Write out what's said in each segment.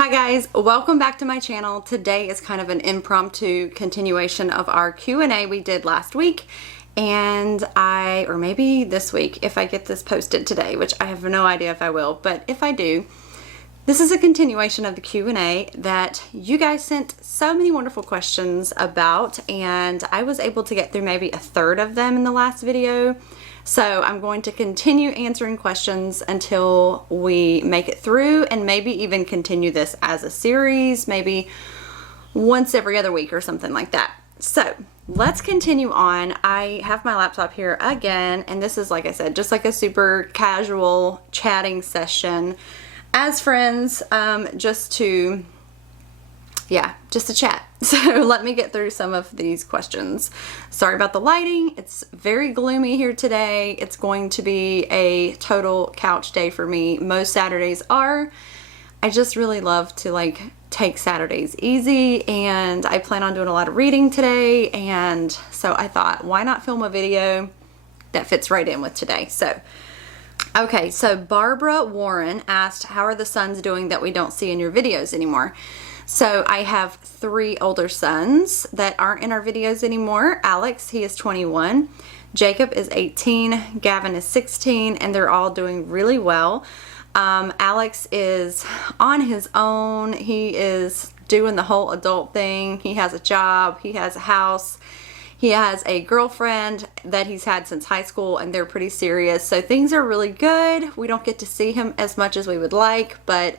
Hi guys, welcome back to my channel. Today is kind of an impromptu continuation of our Q&A we did last week, and or maybe this week if I get this posted today, which I have no idea if I will, but if I do, this is a continuation of the Q&A that you guys sent so many wonderful questions about, and I was able to get through maybe a third of them in the last video. So I'm going to continue answering questions until we make it through, and maybe even continue this as a series, maybe once every other week or something like that. So let's continue on. I have my laptop here again, and this is, like I said, just like a super casual chatting session as friends, just to chat. So let me get through some of these questions. Sorry about the lighting. It's very gloomy here today. It's going to be a total couch day for me. Most Saturdays are. I just really love to take Saturdays easy, and I plan on doing a lot of reading today, and so I thought, why not film a video that fits right in with today? Okay, so Barbara Warren asked, how are the sons doing that we don't see in your videos anymore? So I have 3 older sons that aren't in our videos anymore. Alex, he is 21. Jacob is 18. Gavin is 16, and they're all doing really well. Alex is on his own. He is doing the whole adult thing. He has a job. He has a house. He has a girlfriend that he's had since high school, and they're pretty serious. So things are really good. We don't get to see him as much as we would like, but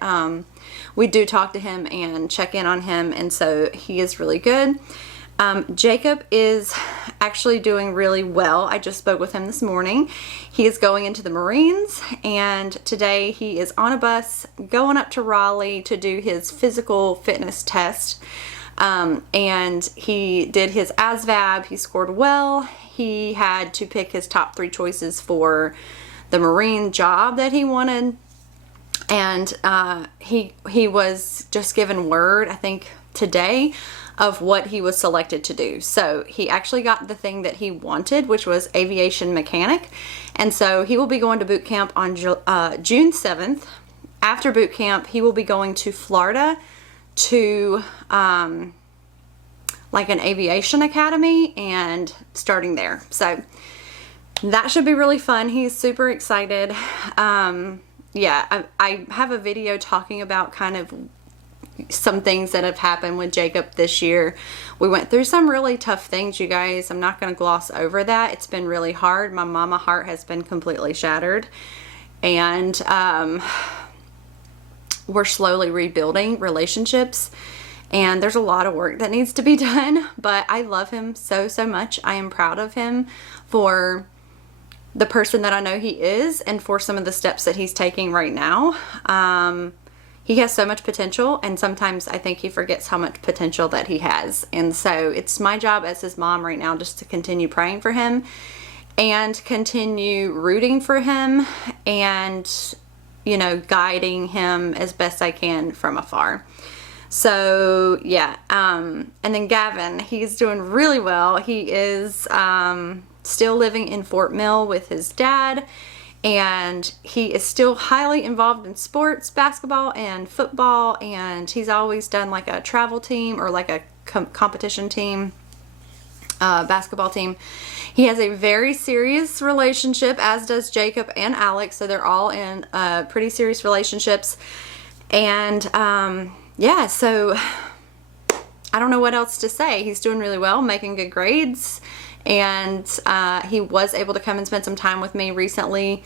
we do talk to him and check in on him, and so he is really good. Jacob is actually doing really well. I just spoke with him this morning. He is going into the Marines, and today he is on a bus going up to Raleigh to do his physical fitness test. And he did his ASVAB. He scored well. He had to pick his top 3 choices for the Marine job that he wanted. And he was just given word, I think today, of what he was selected to do. So he actually got the thing that he wanted, which was aviation mechanic. And so he will be going to boot camp on June 7th. After boot camp, he will be going to Florida to like an aviation academy and starting there. So that should be really fun. He's super excited. Yeah, I have a video talking about kind of some things that have happened with Jacob this year. We went through some really tough things, you guys. I'm not going to gloss over that. It's been really hard. My mama heart has been completely shattered, and we're slowly rebuilding relationships, and there's a lot of work that needs to be done, but I love him so much. I am proud of him for the person that I know he is, and for some of the steps that he's taking right now. He has so much potential, and sometimes I think he forgets how much potential that he has, and so it's my job as his mom right now just to continue praying for him and continue rooting for him, and guiding him as best I can from afar. So yeah, and then Gavin, he's doing really well. He is still living in Fort Mill with his dad, and he is still highly involved in sports, basketball and football, and he's always done like a travel team or like a competition team, basketball team. He has a very serious relationship, as does Jacob and Alex, so they're all in pretty serious relationships. And yeah, so I don't know what else to say. He's doing really well, making good grades, and he was able to come and spend some time with me recently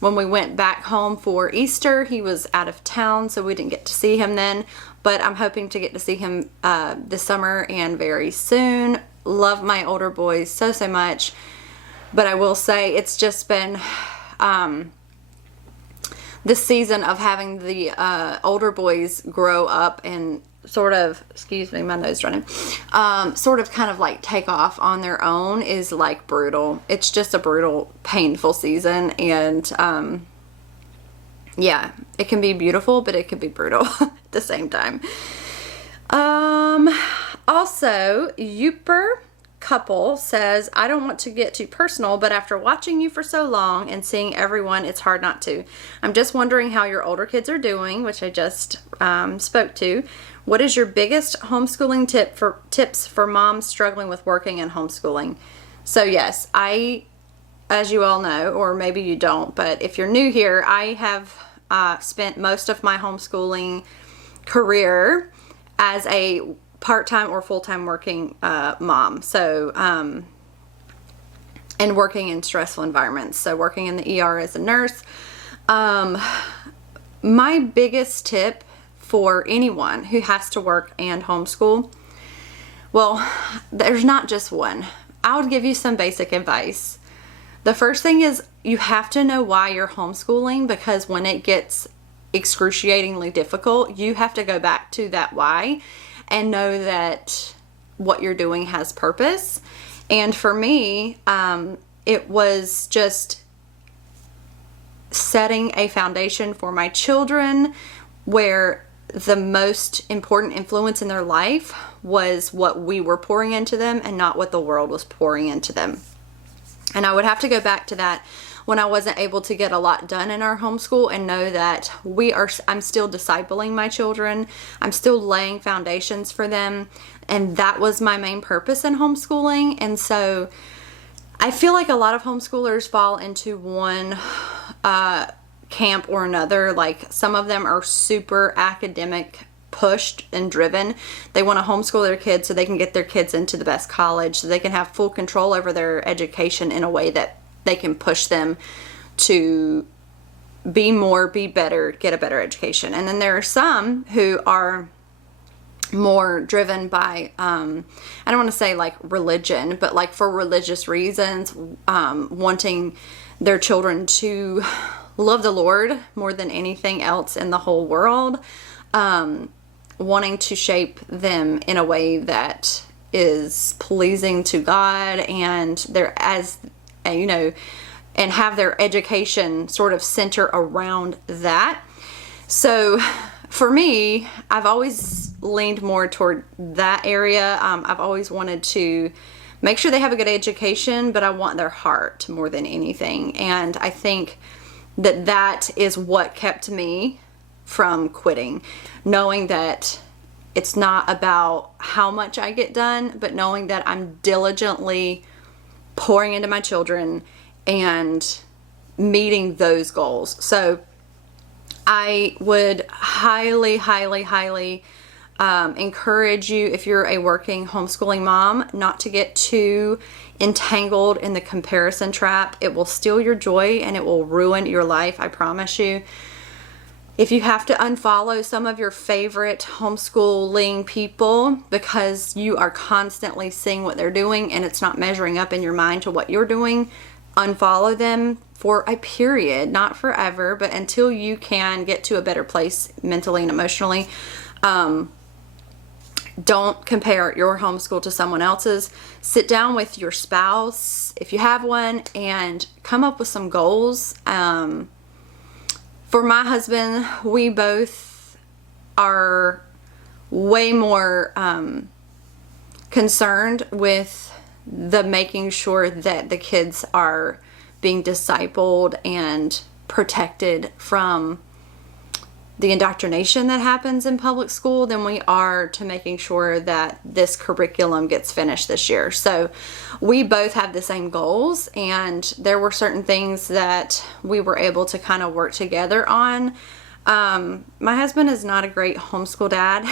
when we went back home for Easter. He was out of town, so we didn't get to see him then, but I'm hoping to get to see him this summer and very soon. Love my older boys so much, but I will say it's just been this season of having the older boys grow up and sort of, excuse me, my nose running, sort of kind of like take off on their own is like brutal. It's just a brutal, painful season, and yeah, it can be beautiful, but it can be brutal at the same time. Also, Youper couple says, I don't want to get too personal, but after watching you for so long and seeing everyone, it's hard not to. I'm just wondering how your older kids are doing, which I just spoke to. What is your biggest homeschooling tips for moms struggling with working and homeschooling? So yes, as you all know, or maybe you don't, but if you're new here, I have spent most of my homeschooling career as a part-time or full-time working mom. So, and working in stressful environments. So working in the ER as a nurse. My biggest tip for anyone who has to work and homeschool, well, there's not just one. I would give you some basic advice. The first thing is you have to know why you're homeschooling, because when it gets excruciatingly difficult, you have to go back to that why and know that what you're doing has purpose. And for me, it was just setting a foundation for my children where the most important influence in their life was what we were pouring into them and not what the world was pouring into them. And I would have to go back to that when I wasn't able to get a lot done in our homeschool and know that I'm still discipling my children. I'm still laying foundations for them. And that was my main purpose in homeschooling. And so I feel like a lot of homeschoolers fall into one camp or another. Like some of them are super academic pushed and driven. They want to homeschool their kids so they can get their kids into the best college, so they can have full control over their education in a way that they can push them to be better, get a better education. And then there are some who are more driven by, I don't want to say like religion, but like for religious reasons, wanting their children to love the Lord more than anything else in the whole world, wanting to shape them in a way that is pleasing to God, and and have their education sort of center around that. So for me, I've always leaned more toward that area. I've always wanted to make sure they have a good education, but I want their heart more than anything. And I think that is what kept me from quitting, knowing that it's not about how much I get done, but knowing that I'm diligently pouring into my children and meeting those goals. So I would highly, highly, highly encourage you, if you're a working homeschooling mom, not to get too entangled in the comparison trap. It will steal your joy and it will ruin your life, I promise you. If you have to unfollow some of your favorite homeschooling people because you are constantly seeing what they're doing and it's not measuring up in your mind to what you're doing, unfollow them for a period, not forever, but until you can get to a better place mentally and emotionally. Don't compare your homeschool to someone else's. Sit down with your spouse, if you have one, and come up with some goals. For my husband, we both are way more concerned with the making sure that the kids are being discipled and protected from the indoctrination that happens in public school than we are to making sure that this curriculum gets finished this year. So we both have the same goals, and there were certain things that we were able to kind of work together on. My husband is not a great homeschool dad.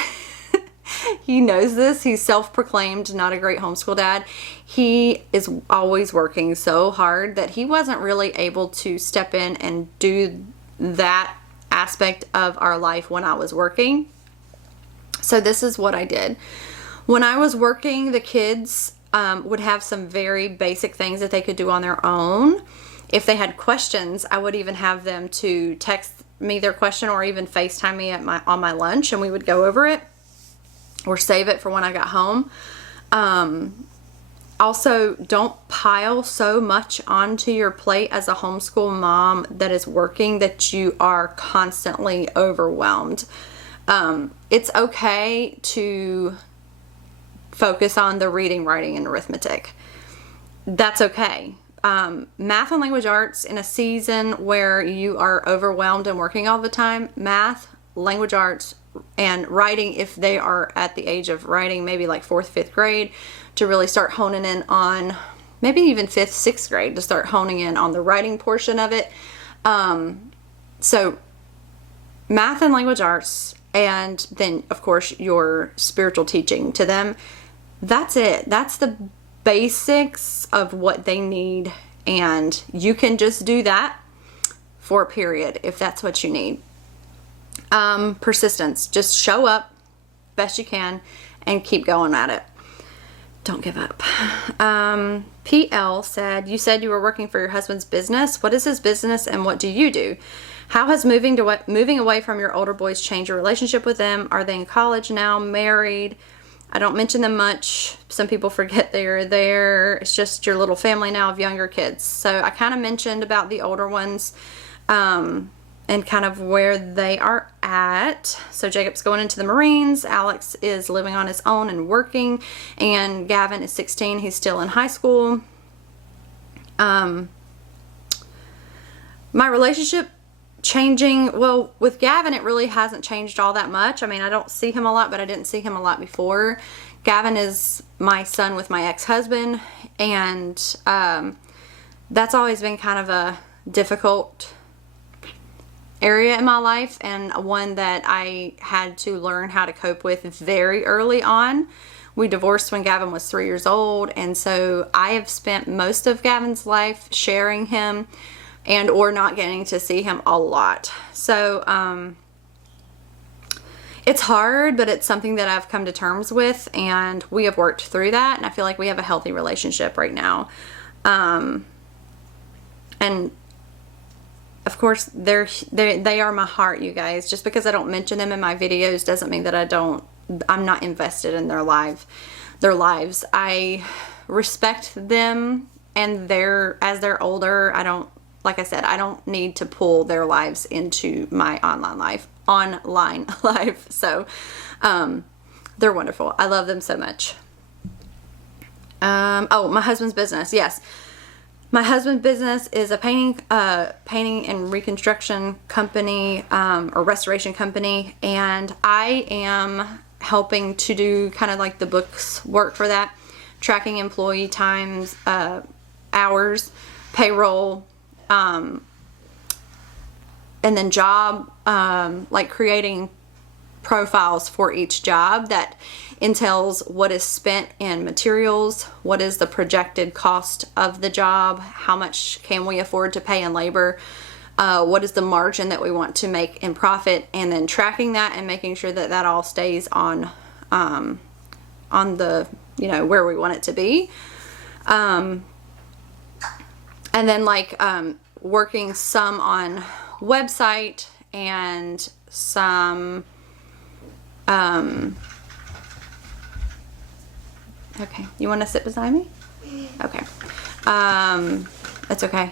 He knows this. He's self-proclaimed not a great homeschool dad. He is always working so hard that he wasn't really able to step in and do that aspect of our life when I was working. So this is what I did. When I was working, the kids would have some very basic things that they could do on their own. If they had questions, I would even have them to text me their question or even FaceTime me on my lunch, and we would go over it or save it for when I got home. Also, don't pile so much onto your plate as a homeschool mom that is working that you are constantly overwhelmed. It's okay to focus on the reading, writing, and arithmetic. That's okay. Math and language arts, in a season where you are overwhelmed and working all the time, math, language arts, and writing, if they are at the age of writing, maybe like 4th, 5th grade, to really start honing in on, maybe even 5th, 6th grade, to start honing in on the writing portion of it. So math and language arts, and then of course your spiritual teaching to them. That's it. That's the basics of what they need, and you can just do that for a period if that's what you need. Persistence. Just show up best you can and keep going at it. Don't give up. PL said, you said you were working for your husband's business. What is his business and what do you do? How has moving away from your older boys changed your relationship with them? Are they in college now, married? I don't mention them much. Some people forget they're there. It's just your little family now of younger kids. So I kind of mentioned about the older ones, and kind of where they are at. So Jacob's going into the Marines. Alex is living on his own and working. And Gavin is 16. He's still in high school. My relationship changing, well, with Gavin, it really hasn't changed all that much. I mean, I don't see him a lot, but I didn't see him a lot before. Gavin is my son with my ex-husband. And that's always been kind of a difficult area in my life, and one that I had to learn how to cope with very early on. We divorced when Gavin was 3 years old, and so I have spent most of Gavin's life sharing him and or not getting to see him a lot. So it's hard, but it's something that I've come to terms with, and we have worked through that, and I feel like we have a healthy relationship right now. And of course, they are my heart, you guys. Just because I don't mention them in my videos doesn't mean that I'm not invested in their lives. I respect them, and as they're older, like I said, I don't need to pull their lives into my online life. So, they're wonderful. I love them so much. Oh, my husband's business. Yes. My husband's business is a painting and reconstruction company, or restoration company, and I am helping to do kind of like the books work for that, tracking employee times, hours, payroll, and then job, like creating profiles for each job that entails what is spent in materials, what is the projected cost of the job, how much can we afford to pay in labor, what is the margin that we want to make in profit, and then tracking that and making sure that that all stays on the, where we want it to be. And then like working some on website and some okay, you want to sit beside me? Okay. It's okay.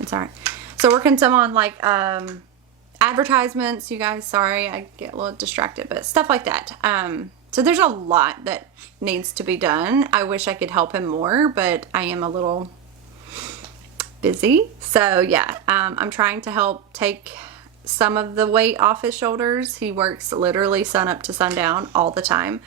It's alright. So working some on like advertisements, you guys. Sorry, I get a little distracted, but stuff like that. So there's a lot that needs to be done. I wish I could help him more, but I am a little busy. So yeah, I'm trying to help take some of the weight off his shoulders. He works literally sun up to sundown all the time.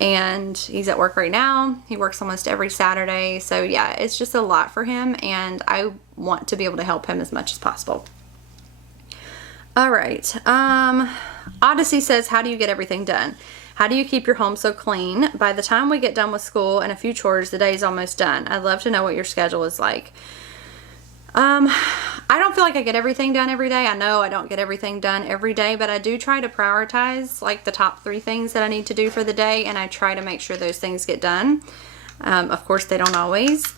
And he's at work right now. He works almost every Saturday. So yeah, it's just a lot for him, and I want to be able to help him as much as possible. All right. Odyssey says, how do you get everything done? How do you keep your home so clean? By the time we get done with school and a few chores, the day's almost done. I'd love to know what your schedule is like. I don't feel like I get everything done every day. I know I don't get everything done every day, but I do try to prioritize like the top 3 things that I need to do for the day, and I try to make sure those things get done. Of course, they don't always.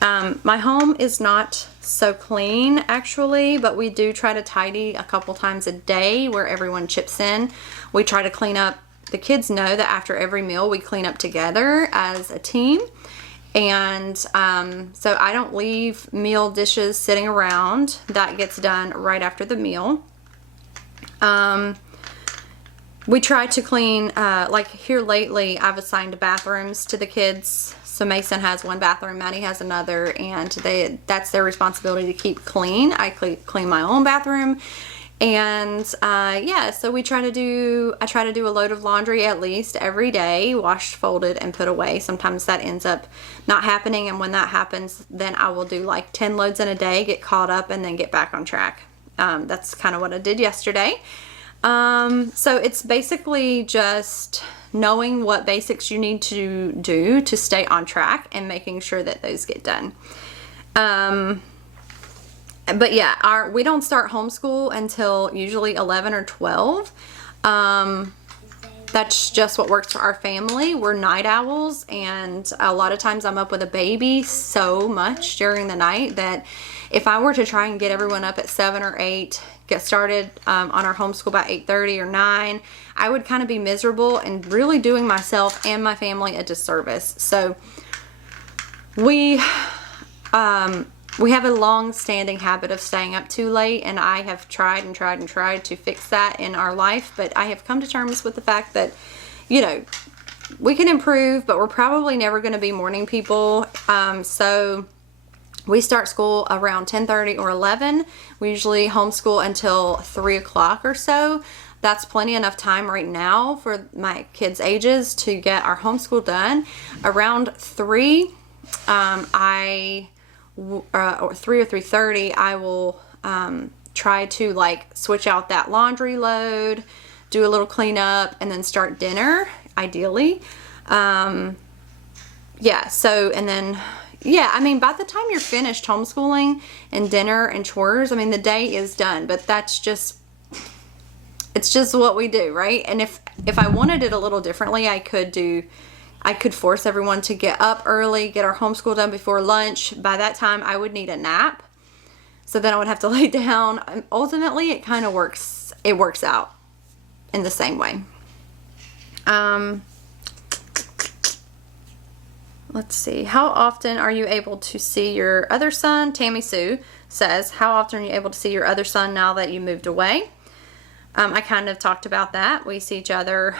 My home is not so clean actually, but we do try to tidy a couple times a day where everyone chips in. We try to clean up. The kids know that after every meal we clean up together as a team. And so I don't leave meal dishes sitting around. That gets done right after the meal. we try to clean, like here lately, I've assigned bathrooms to the kids. So Mason has one bathroom, Maddie has another, and that's their responsibility to keep clean. I clean my own bathroom. And yeah, so I try to do a load of laundry at least every day, washed, folded, and put away. Sometimes that ends up not happening, and when that happens, then I will do like 10 loads in a day, get caught up, and then get back on track. That's kind of what I did yesterday. So it's basically just knowing what basics you need to do to stay on track and making sure that those get done. But yeah, we don't start homeschool until usually 11 or 12. That's just what works for our family. We're night owls, and a lot of times I'm up with a baby so much during the night that if I were to try and get everyone up at 7 or 8, get started on our homeschool by 8:30 or 9, I would kind of be miserable and really doing myself and my family a disservice. So we have a long-standing habit of staying up too late, and I have tried and tried and tried to fix that in our life, but I have come to terms with the fact that, you know, we can improve, but we're probably never going to be morning people. So we start school around 10:30 or 11. We usually homeschool until 3 o'clock or so. That's plenty enough time right now for my kids' ages to get our homeschool done. Around 3, or 3 or 3:30, I will try to like switch out that laundry load, do a little cleanup, and then start dinner, ideally. Yeah, so, and then, yeah, I mean, by the time you're finished homeschooling and dinner and chores, I mean, the day is done, but that's just, it's just what we do, right? And if I wanted it a little differently, I could force everyone to get up early, get our homeschool done before lunch. By that time, I would need a nap. So then I would have to lay down. And ultimately, it kind of works. It works out in the same way. Let's see. How often are you able to see your other son? Tammy Sue says, how often are you able to see your other son now that you moved away? I kind of talked about that. We see each other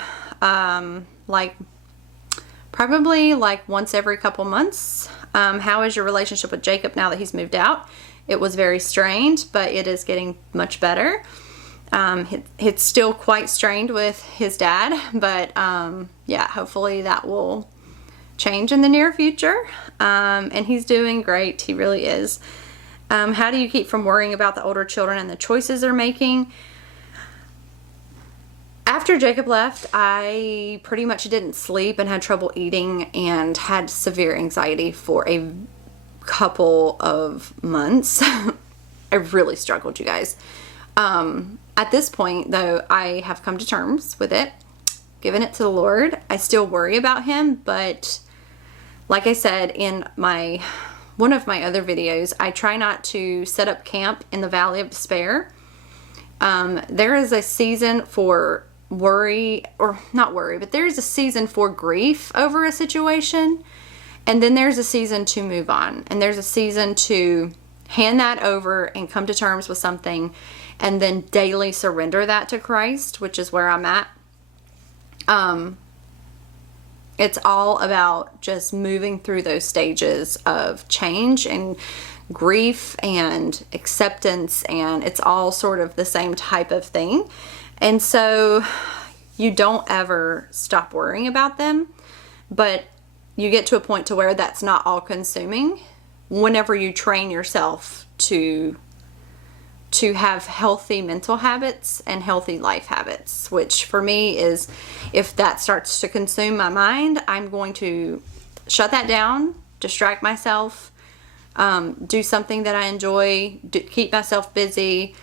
probably like once every couple months. How is your relationship with Jacob now that he's moved out? It was very strained, but it is getting much better. It's still quite strained with his dad, but yeah, hopefully that will change in the near future. And he's doing great. He really is. How do you keep from worrying about the older children and the choices they're making? After Jacob left, I pretty much didn't sleep and had trouble eating and had severe anxiety for a couple of months. I really struggled, you guys. At this point, though, I have come to terms with it, given it to the Lord. I still worry about him, but like I said in one of my other videos, I try not to set up camp in the Valley of Despair. There is a season for worry, or not worry, but there's a season for grief over a situation, and then there's a season to move on, and there's a season to hand that over and come to terms with something, and then daily surrender that to Christ, which is where I'm at. It's all about just moving through those stages of change and grief and acceptance, and it's all sort of the same type of thing. And so you don't ever stop worrying about them, but you get to a point to where that's not all consuming whenever you train yourself to have healthy mental habits and healthy life habits, which for me is, if that starts to consume my mind, I'm going to shut that down, distract myself, do something that I enjoy, keep myself busy,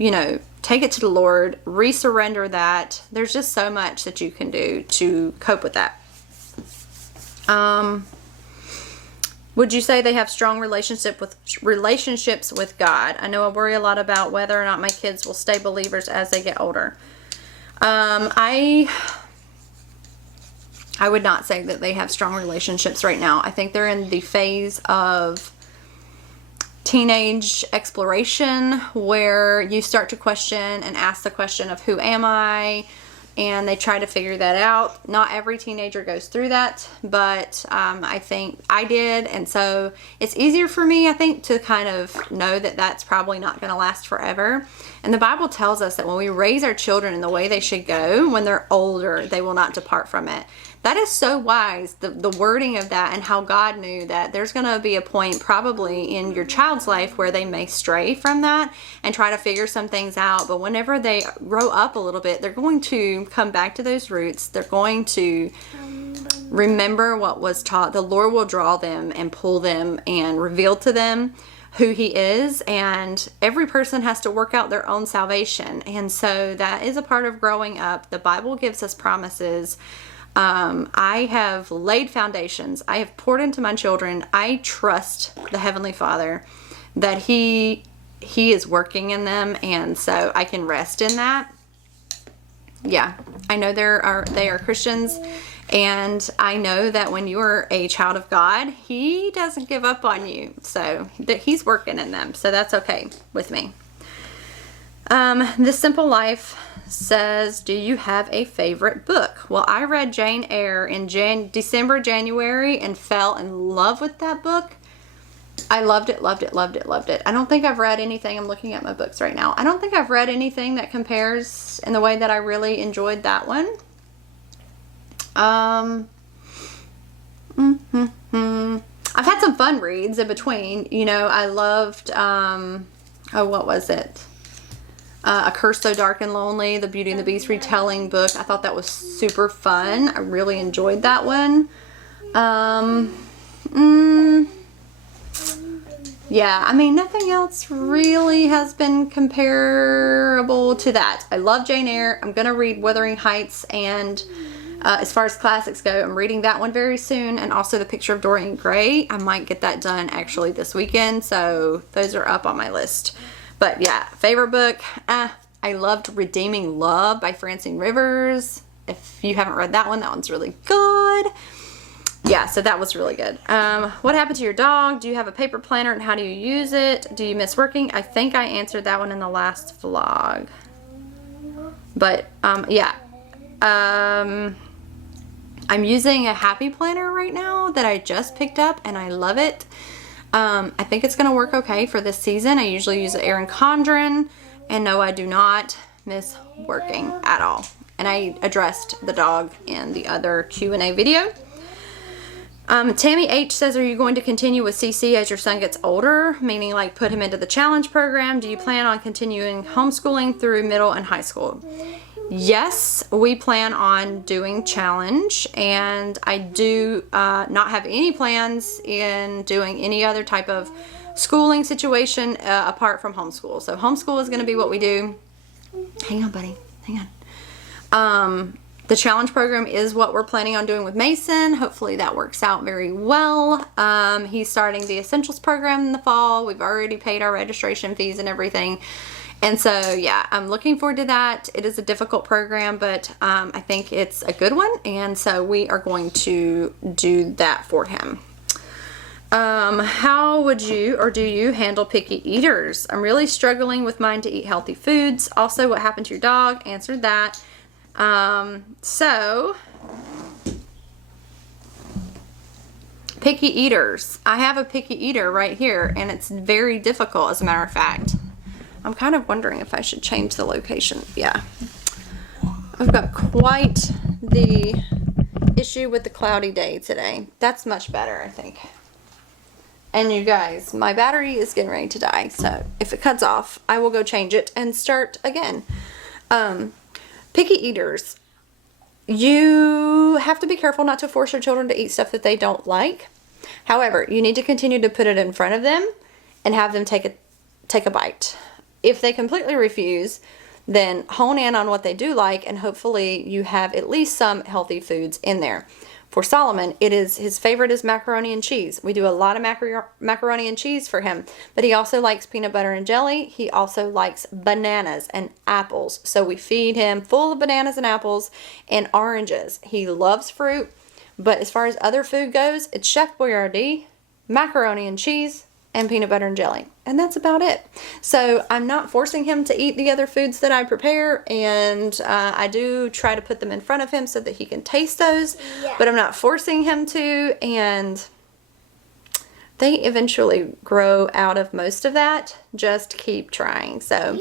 you know, take it to the Lord, resurrender that. There's just so much that you can do to cope with that. Would you say they have strong relationships with God? I know I worry a lot about whether or not my kids will stay believers as they get older. I would not say that they have strong relationships right now. I think they're in the phase of teenage exploration where you start to question and ask the question of who am I? And they try to figure that out. Not every teenager goes through that, but I think I did. And so it's easier for me, I think, to kind of know that that's probably not going to last forever. And the Bible tells us that when we raise our children in the way they should go, when they're older, they will not depart from it. That is so wise, the wording of that, and how God knew that there's going to be a point probably in your child's life where they may stray from that and try to figure some things out. But whenever they grow up a little bit, they're going to come back to those roots. They're going to remember what was taught. The Lord will draw them and pull them and reveal to them who He is, and every person has to work out their own salvation. And so that is a part of growing up. The Bible gives us promises. I have laid foundations. I have poured into my children. I trust the Heavenly Father that He is working in them, and so I can rest in that. Yeah, I know they are Christians, and I know that when you are a child of God, He doesn't give up on you. So that He's working in them. So that's okay with me. This Simple Life says, do you have a favorite book? Well, I read Jane Eyre in December, January, and fell in love with that book. I loved it, loved it, loved it, loved it. I don't think I've read anything. I'm looking at my books right now. I don't think I've read anything that compares in the way that I really enjoyed that one. I've had some fun reads in between. You know, I loved, what was it? A Curse So Dark and Lonely, the Beauty and the Beast retelling book. I thought that was super fun. I really enjoyed that one. Yeah, I mean, nothing else really has been comparable to that. I love Jane Eyre. I'm going to read Wuthering Heights, and as far as classics go, I'm reading that one very soon, and also The Picture of Dorian Gray. I might get that done actually this weekend, so those are up on my list. But yeah, favorite book, I loved Redeeming Love by Francine Rivers. If you haven't read that one's really good. Yeah, so that was really good. What happened to your dog? Do you have a paper planner, and how do you use it? Do you miss working? I think I answered that one in the last vlog. But yeah, I'm using a Happy Planner right now that I just picked up, and I love it. I think it's going to work okay for this season. I usually use Erin Condren, and no, I do not miss working at all. And I addressed the dog in the other Q&A video. Tammy H says, are you going to continue with CC as your son gets older? Meaning like put him into the challenge program. Do you plan on continuing homeschooling through middle and high school? Yes, we plan on doing challenge, and I do not have any plans in doing any other type of schooling situation apart from homeschool. So homeschool is going to be what we do. Hang on, buddy. Hang on. The challenge program is what we're planning on doing with Mason. Hopefully that works out very well. He's starting the Essentials program in the fall. We've already paid our registration fees and everything. And so, yeah, I'm looking forward to that. It is a difficult program, but I think it's a good one. And so we are going to do that for him. How would you or do you handle picky eaters? I'm really struggling with mine to eat healthy foods. Also, what happened to your dog? Answered that. So, picky eaters. I have a picky eater right here, and it's very difficult, as a matter of fact. I'm kind of wondering if I should change the location. Yeah. I've got quite the issue with the cloudy day today. That's much better, I think. And you guys, my battery is getting ready to die, so if it cuts off, I will go change it and start again. Picky eaters. You have to be careful not to force your children to eat stuff that they don't like. However, you need to continue to put it in front of them and have them take a bite. If they completely refuse, then hone in on what they do like, and hopefully you have at least some healthy foods in there. For Solomon, his favorite is macaroni and cheese. We do a lot of macaroni and cheese for him, but he also likes peanut butter and jelly. He also likes bananas and apples. So we feed him full of bananas and apples and oranges. He loves fruit, but as far as other food goes, it's Chef Boyardee, macaroni and cheese, and peanut butter and jelly. And that's about it. So I'm not forcing him to eat the other foods that I prepare, and I do try to put them in front of him so that he can taste those, but I'm not forcing him to, and they eventually grow out of most of that. Just keep trying. So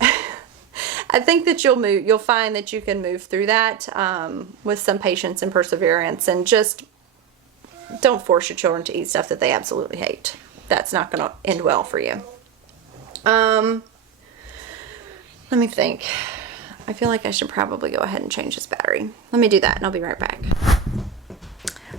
I think that you'll find that you can move through that with some patience and perseverance, and just don't force your children to eat stuff that they absolutely hate. That's not going to end well for you. Let me think. I feel like I should probably go ahead and change this battery. Let me do that and I'll be right back.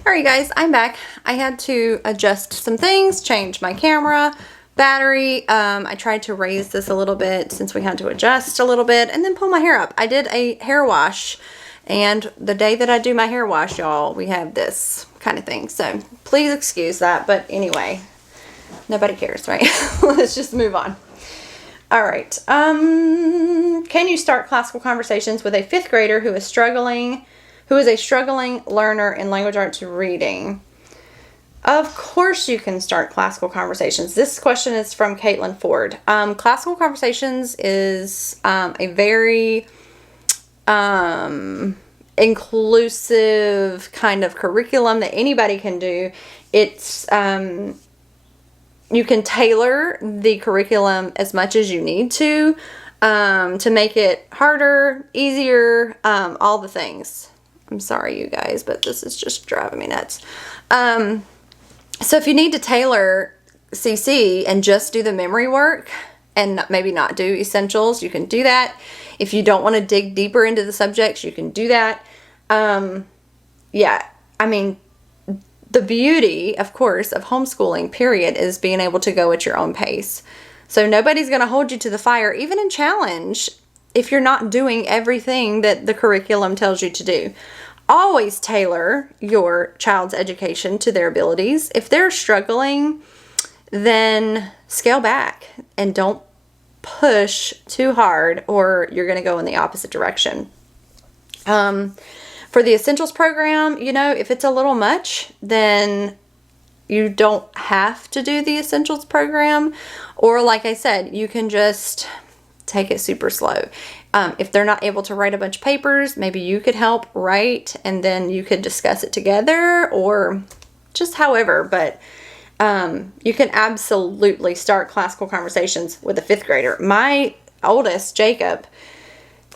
Alright guys, I'm back. I had to adjust some things, change my camera, battery. I tried to raise this a little bit since we had to adjust a little bit, and then pull my hair up. I did a hair wash, and the day that I do my hair wash, y'all, we have this kind of thing. So please excuse that, but anyway, nobody cares, right? Let's just move on. All right. Can you start classical conversations with a 5th grader who is a struggling learner in language arts reading? Of course you can start classical conversations. This question is from Caitlin Ford. Classical conversations is a very inclusive kind of curriculum that anybody can do. It's you can tailor the curriculum as much as you need to make it harder, easier, all the things. I'm sorry, you guys, but this is just driving me nuts. So if you need to tailor CC and just do the memory work and maybe not do essentials, you can do that. If you don't want to dig deeper into the subjects, you can do that. Yeah, I mean, the beauty, of course, of homeschooling, period, is being able to go at your own pace. So nobody's going to hold you to the fire, even in challenge, if you're not doing everything that the curriculum tells you to do. Always tailor your child's education to their abilities. If they're struggling, then scale back and don't push too hard, or you're going to go in the opposite direction. For the Essentials program, you know, if it's a little much, then you don't have to do the Essentials program. Or like I said, you can just take it super slow. If they're not able to write a bunch of papers, maybe you could help write and then you could discuss it together, or just however. But you can absolutely start classical conversations with a 5th grader. My oldest, Jacob,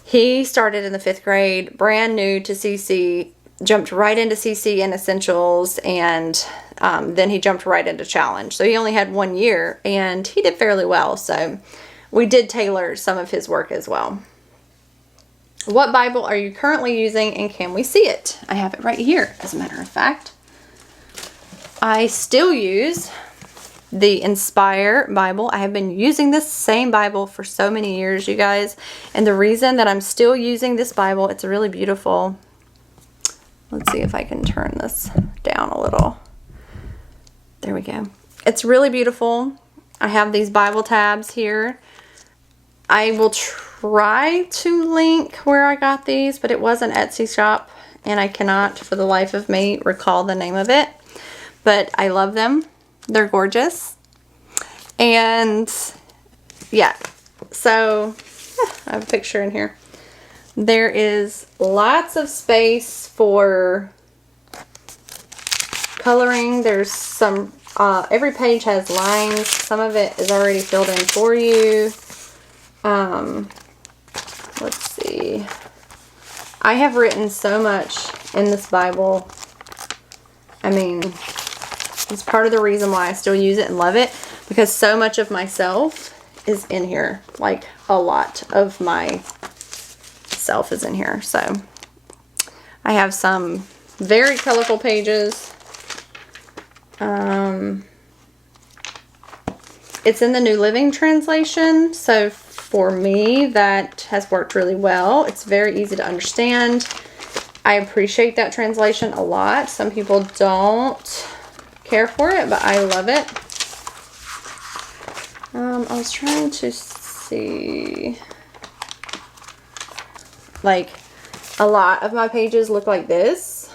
he started in the 5th grade, brand new to CC, jumped right into CC and Essentials, and then he jumped right into Challenge. So he only had 1 year, and he did fairly well. So we did tailor some of his work as well. What Bible are you currently using, and can we see it? I have it right here, as a matter of fact. I still use the Inspire Bible. I have been using this same Bible for so many years, you guys. And the reason that I'm still using this Bible, it's really beautiful. Let's see if I can turn this down a little. There we go. It's really beautiful. I have these Bible tabs here. I will try to link where I got these, but it was an Etsy shop, and I cannot for the life of me recall the name of it. But I love them. They're gorgeous. And yeah, so I have a picture in here. There is lots of space for coloring. There's some, every page has lines. Some of it is already filled in for you. Let's see. I have written so much in this Bible. I mean, it's part of the reason why I still use it and love it, because so much of myself is in here. Like, a lot of myself is in here. So I have some very colorful pages. It's in the New Living Translation, so for me that has worked really well. It's very easy to understand. I appreciate that translation a lot. Some people don't care for it, but I love it. I was trying to see, like, a lot of my pages look like this,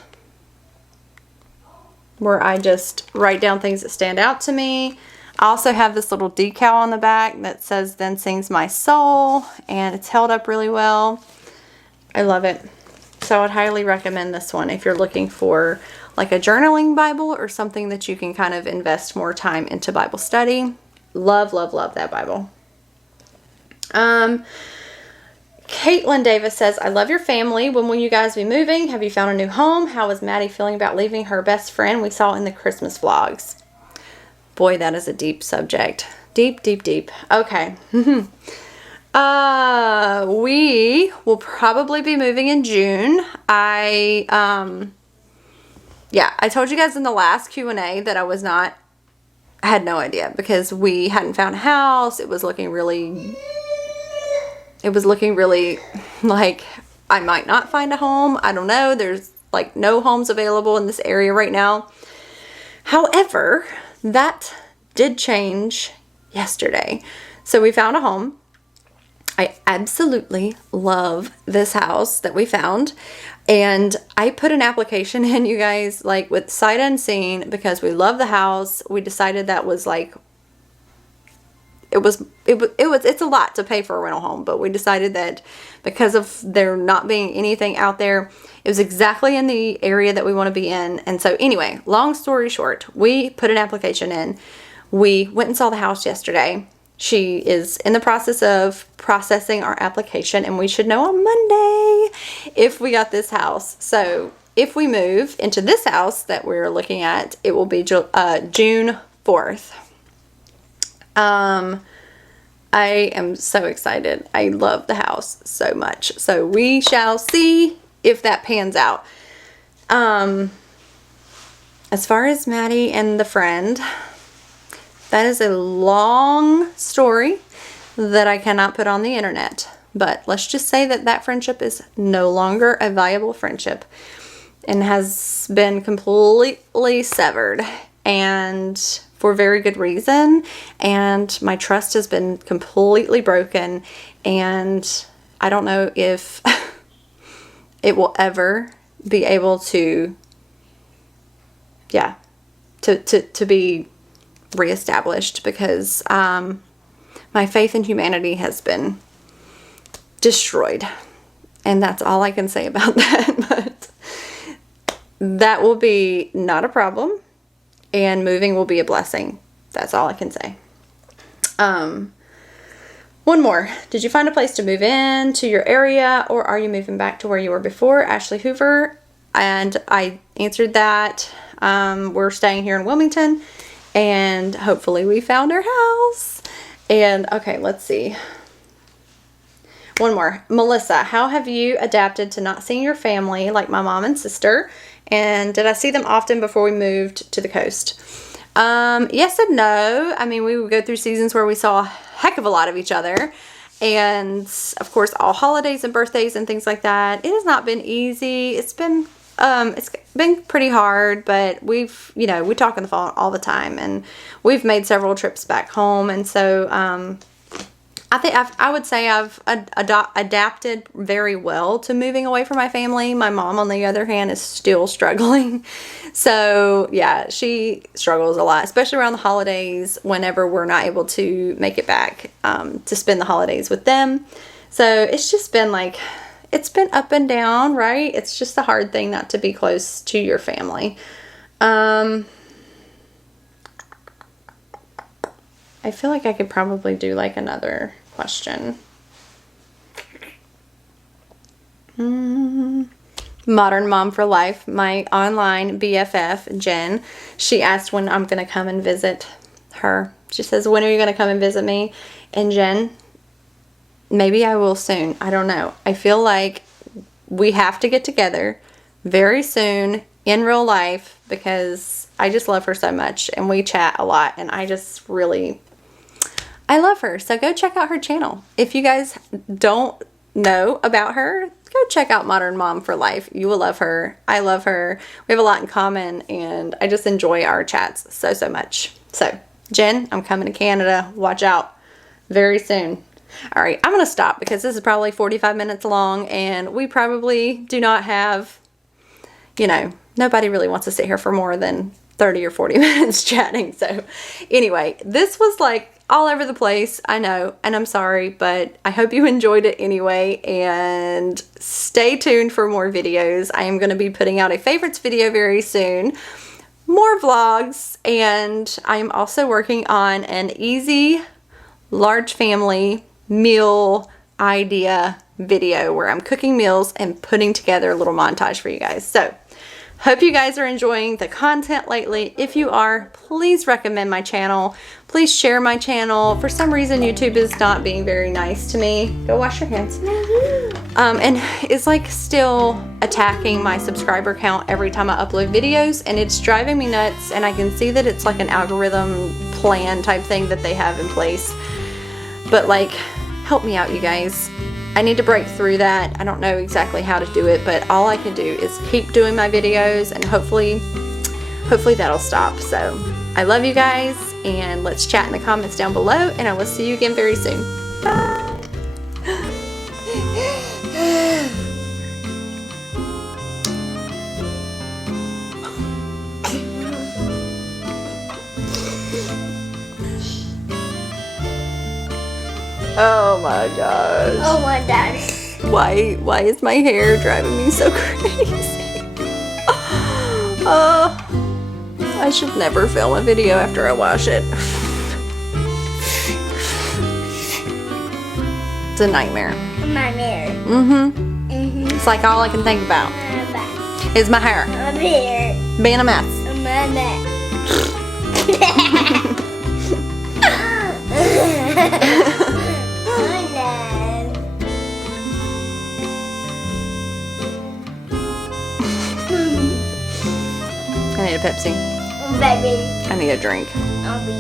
where I just write down things that stand out to me. I also have this little decal on the back that says "Then Sings My Soul," and it's held up really well. I love it. So I would highly recommend this one if you're looking for like a journaling Bible or something that you can kind of invest more time into Bible study. Love, love, love that Bible. Caitlin Davis says, I love your family. When will you guys be moving? Have you found a new home? How is Maddie feeling about leaving her best friend we saw in the Christmas vlogs? Boy, that is a deep subject. Deep, deep, deep. Okay. We will probably be moving in June. I told you guys in the last Q&A that I had no idea because we hadn't found a house. It was looking really like I might not find a home. I don't know. There's like no homes available in this area right now. However, that did change yesterday. So we found a home. I absolutely love this house that we found. And I put an application in, you guys, like with sight unseen, because we love the house. We decided that was like, it's a lot to pay for a rental home, but we decided that because of there not being anything out there, it was exactly in the area that we want to be in. And so anyway, long story short, we put an application in. We went and saw the house yesterday. She is in the process of processing our application, and we should know on Monday if we got this house. So if we move into this house that we're looking at, it will be June 4th. I am so excited. I love the house so much. So we shall see if that pans out. As far as Maddie and the friend, that is a long story that I cannot put on the internet. But let's just say that that friendship is no longer a viable friendship and has been completely severed, and for very good reason. And my trust has been completely broken, and I don't know if it will ever be able to be reestablished, because my faith in humanity has been destroyed, and that's all I can say about that. But that will be not a problem, and moving will be a blessing. That's all I can say. One more. Did you find a place to move in to your area, or are you moving back to where you were before? Ashley Hoover. And I answered that. We're staying here in Wilmington, and hopefully we found our house. And okay, let's see. One more. Melissa, how have you adapted to not seeing your family like my mom and sister? And did I see them often before we moved to the coast? Yes and no. I mean, we would go through seasons where we saw a heck of a lot of each other. And of course, all holidays and birthdays and things like that. It has not been easy. It's been pretty hard, but we talk on the phone all the time, and we've made several trips back home. And so, I would say I've adapted very well to moving away from my family. My mom, on the other hand, is still struggling. So yeah, she struggles a lot, especially around the holidays whenever we're not able to make it back to spend the holidays with them. So it's just been like, it's been up and down, right? It's just a hard thing not to be close to your family. I feel like I could probably do like another question. Modern Mom for Life, my online BFF, Jen, she asked when I'm going to come and visit her. She says, when are you going to come and visit me? And Jen, maybe I will soon. I don't know. I feel like we have to get together very soon in real life, because I just love her so much, and we chat a lot, and I love her. So go check out her channel. If you guys don't know about her, go check out Modern Mom for Life. You will love her. I love her. We have a lot in common, and I just enjoy our chats so much. So Jen, I'm coming to Canada. Watch out very soon. All right, I'm going to stop because this is probably 45 minutes long, and we probably do not have, nobody really wants to sit here for more than 30 or 40 minutes chatting. So anyway, this was like all over the place, I know, and I'm sorry, but I hope you enjoyed it anyway, and stay tuned for more videos. I am going to be putting out a favorites video very soon, more vlogs, and I am also working on an easy large family meal idea video where I'm cooking meals and putting together a little montage for you guys. So hope you guys are enjoying the content lately. If you are, please recommend my channel. Please share my channel. For some reason, YouTube is not being very nice to me. Go wash your hands. And it's like still attacking my subscriber count every time I upload videos, and it's driving me nuts. And I can see that it's like an algorithm plan type thing that they have in place. But like, help me out, you guys. I need to break through that. I don't know exactly how to do it, but all I can do is keep doing my videos, and hopefully that'll stop. So I love you guys, and let's chat in the comments down below, and I will see you again very soon. Bye. Oh my gosh. Oh my gosh. Why is my hair driving me so crazy? I should never film a video after I wash it. It's a nightmare. My hair. It's like all I can think about is my hair. My hair. Being a mess. My neck. I need a Pepsi. Baby. I need a drink. I'll be.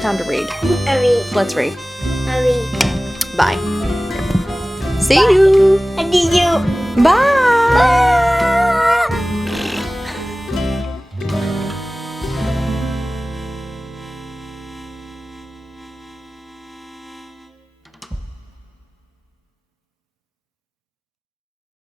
Time to read. I'll read. Let's read. I'll read. Bye. See you. I need you. Bye. Bye.